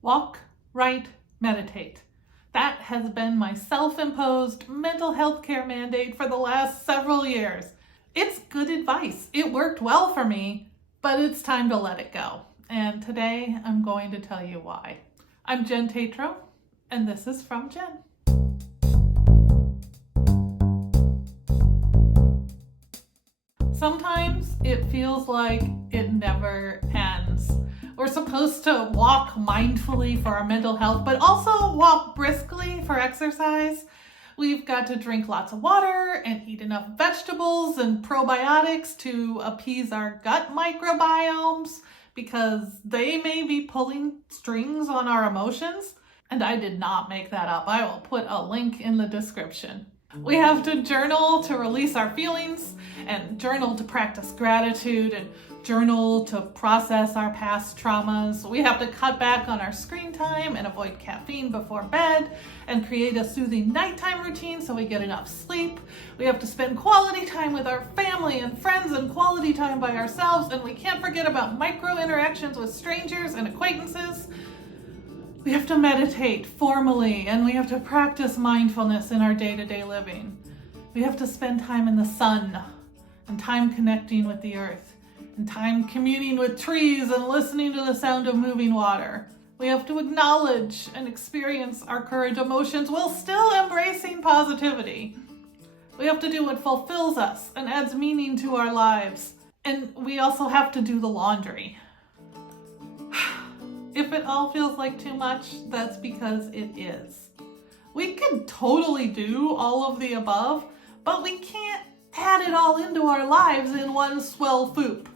Walk, write, meditate. That has been my self-imposed mental health care mandate for the last several years. It's good advice. It worked well for me, but it's time to let it go. And today I'm going to tell you why. I'm Jen Tatro, and this is from Jen. Sometimes it feels like it never ends. We're supposed to walk mindfully for our mental health, but also walk briskly for exercise. We've got to drink lots of water and eat enough vegetables and probiotics to appease our gut microbiomes because they may be pulling strings on our emotions. And I did not make that up. I will put a link in the description. We have to journal to release our feelings, and journal to practice gratitude, and journal to process our past traumas. We have to cut back on our screen time and avoid caffeine before bed and create a soothing nighttime routine so we get enough sleep. We have to spend quality time with our family and friends and quality time by ourselves, and we can't forget about micro interactions with strangers and acquaintances. We have to meditate formally, and we have to practice mindfulness in our day-to-day living. We have to spend time in the sun and time connecting with the earth and time communing with trees and listening to the sound of moving water. We have to acknowledge and experience our current emotions while still embracing positivity. We have to do what fulfills us and adds meaning to our lives. And we also have to do the laundry. If it all feels like too much, that's because it is. We can totally do all of the above, but we can't add it all into our lives in one swell foop.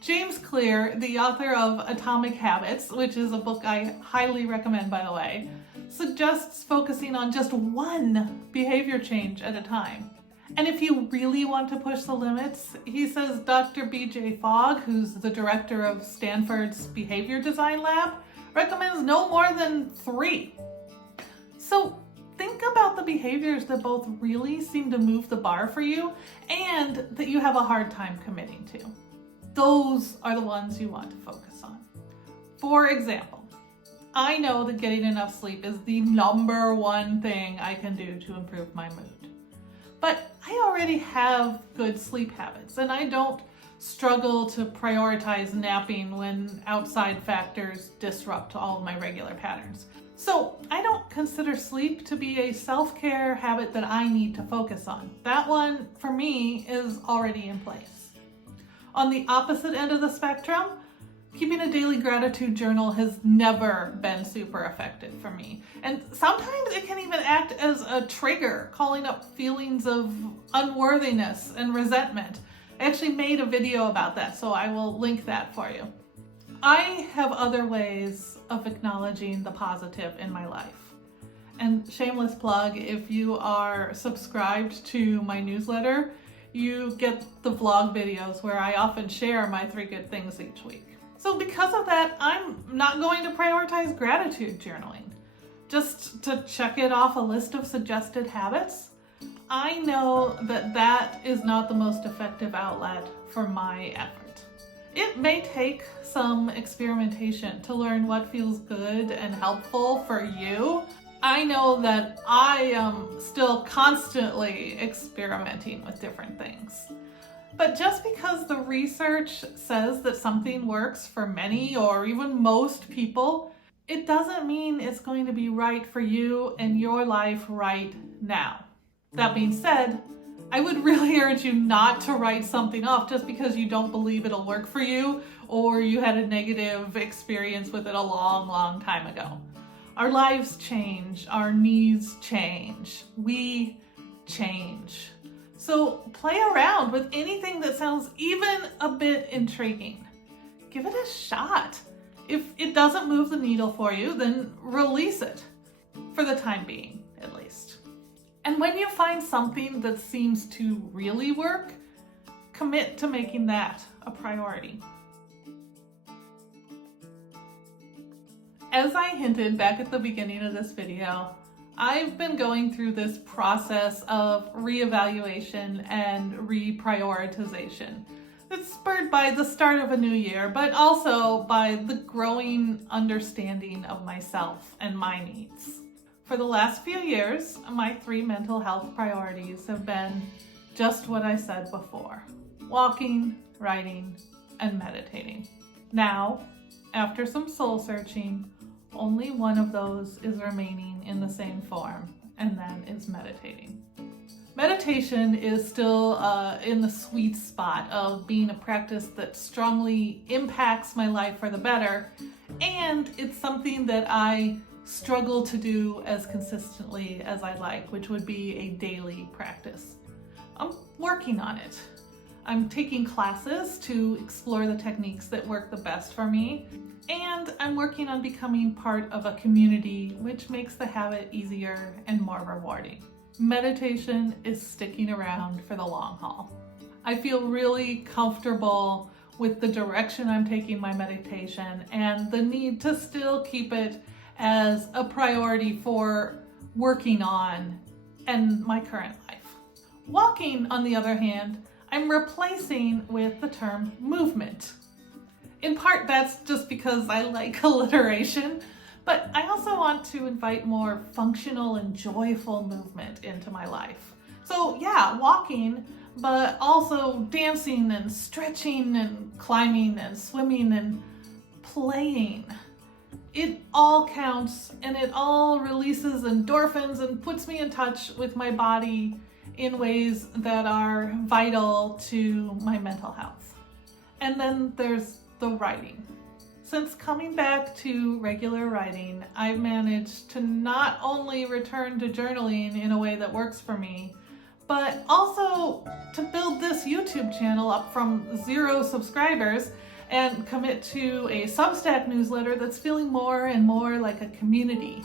James Clear, the author of Atomic Habits, which is a book I highly recommend, by the way, suggests focusing on just one behavior change at a time. And if you really want to push the limits, he says Dr. B.J. Fogg, who's the director of Stanford's Behavior Design Lab, recommends no more than 3. So think about the behaviors that both really seem to move the bar for you and that you have a hard time committing to. Those are the ones you want to focus on. For example, I know that getting enough sleep is the #1 thing I can do to improve my mood. But I already have good sleep habits, and I don't struggle to prioritize napping when outside factors disrupt all of my regular patterns. So I don't consider sleep to be a self-care habit that I need to focus on. That one, for me, is already in place. On the opposite end of the spectrum, keeping a daily gratitude journal has never been super effective for me. And sometimes it can even act as a trigger, calling up feelings of unworthiness and resentment. I actually made a video about that, so I will link that for you. I have other ways of acknowledging the positive in my life. And shameless plug, if you are subscribed to my newsletter, you get the vlog videos where I often share my 3 good things each week. So because of that, I'm not going to prioritize gratitude journaling. Just to check it off a list of suggested habits, I know that that is not the most effective outlet for my effort. It may take some experimentation to learn what feels good and helpful for you. I know that I am still constantly experimenting with different things. But just because the research says that something works for many or even most people, it doesn't mean it's going to be right for you and your life right now. That being said, I would really urge you not to write something off just because you don't believe it'll work for you or you had a negative experience with it a long, long time ago. Our lives change, our needs change, we change. So play around with anything that sounds even a bit intriguing. Give it a shot. If it doesn't move the needle for you, then release it, for the time being, at least. And when you find something that seems to really work, commit to making that a priority. As I hinted back at the beginning of this video, I've been going through this process of reevaluation and reprioritization. It's spurred by the start of a new year, but also by the growing understanding of myself and my needs. For the last few years, my 3 mental health priorities have been just what I said before: walking, writing, and meditating. Now, after some soul searching, only one of those is remaining in the same form, and that is meditating. Meditation is still in the sweet spot of being a practice that strongly impacts my life for the better, and it's something that I struggle to do as consistently as I like, which would be a daily practice. I'm working on it. I'm taking classes to explore the techniques that work the best for me, and I'm working on becoming part of a community, which makes the habit easier and more rewarding. Meditation is sticking around for the long haul. I feel really comfortable with the direction I'm taking my meditation and the need to still keep it as a priority for working on and my current life. Walking, on the other hand, I'm replacing with the term movement. In part, that's just because I like alliteration, but I also want to invite more functional and joyful movement into my life. So yeah, walking, but also dancing and stretching and climbing and swimming and playing. It all counts, and it all releases endorphins and puts me in touch with my body in ways that are vital to my mental health. And then there's the writing. Since coming back to regular writing, I've managed to not only return to journaling in a way that works for me, but also to build this YouTube channel up from 0 subscribers and commit to a Substack newsletter that's feeling more and more like a community.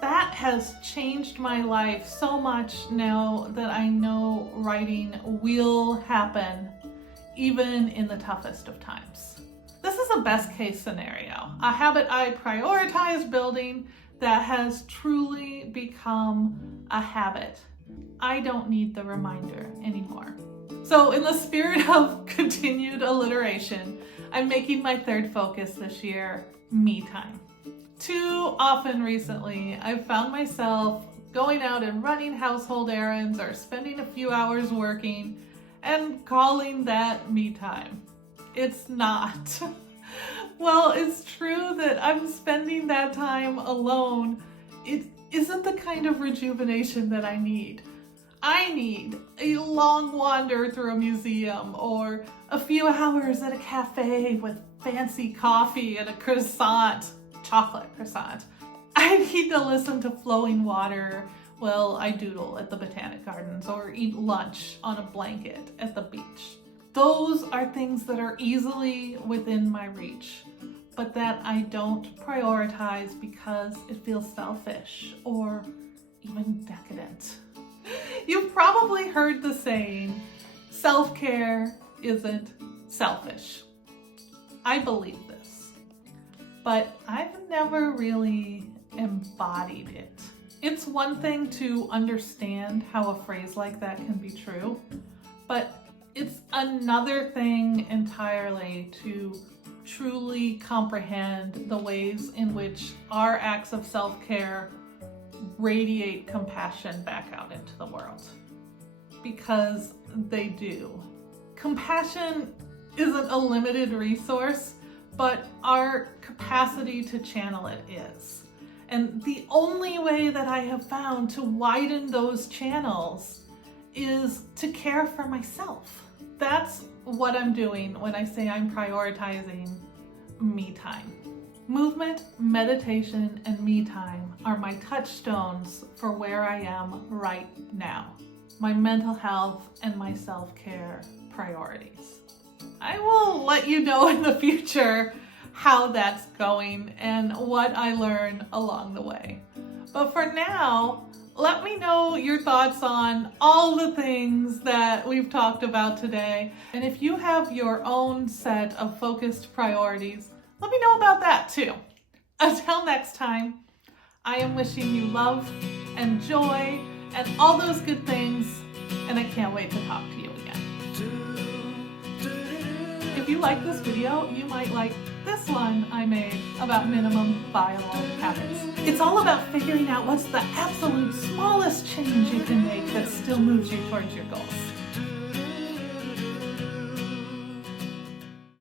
That has changed my life so much now that I know writing will happen even in the toughest of times. This is a best case scenario, a habit I prioritize building that has truly become a habit. I don't need the reminder anymore. So in the spirit of continued alliteration, I'm making my 3rd focus this year me time. Too often recently, I've found myself going out and running household errands or spending a few hours working and calling that me time. It's not. Well, it's true that I'm spending that time alone. It isn't the kind of rejuvenation that I need. I need a long wander through a museum or a few hours at a cafe with fancy coffee and a croissant, chocolate croissant. I need to listen to flowing water while I doodle at the Botanic Gardens or eat lunch on a blanket at the beach. Those are things that are easily within my reach, but that I don't prioritize because it feels selfish or even decadent. You've probably heard the saying, self-care isn't selfish. I believe this, but I've never really embodied it. It's one thing to understand how a phrase like that can be true, but it's another thing entirely to truly comprehend the ways in which our acts of self-care radiate compassion back out into the world. Because they do. Compassion isn't a limited resource, but our capacity to channel it is. And the only way that I have found to widen those channels is to care for myself. That's what I'm doing when I say I'm prioritizing me time. Movement, meditation, and me time are my touchstones for where I am right now. My mental health and my self-care priorities. I will let you know in the future how that's going and what I learn along the way. But for now, let me know your thoughts on all the things that we've talked about today. And if you have your own set of focused priorities, let me know about that too. Until next time, I am wishing you love and joy and all those good things, and I can't wait to talk to you again. if you like this video, you might like this one I made about minimum viable habits. It's all about figuring out what's the absolute smallest change you can make that still moves you towards your goals.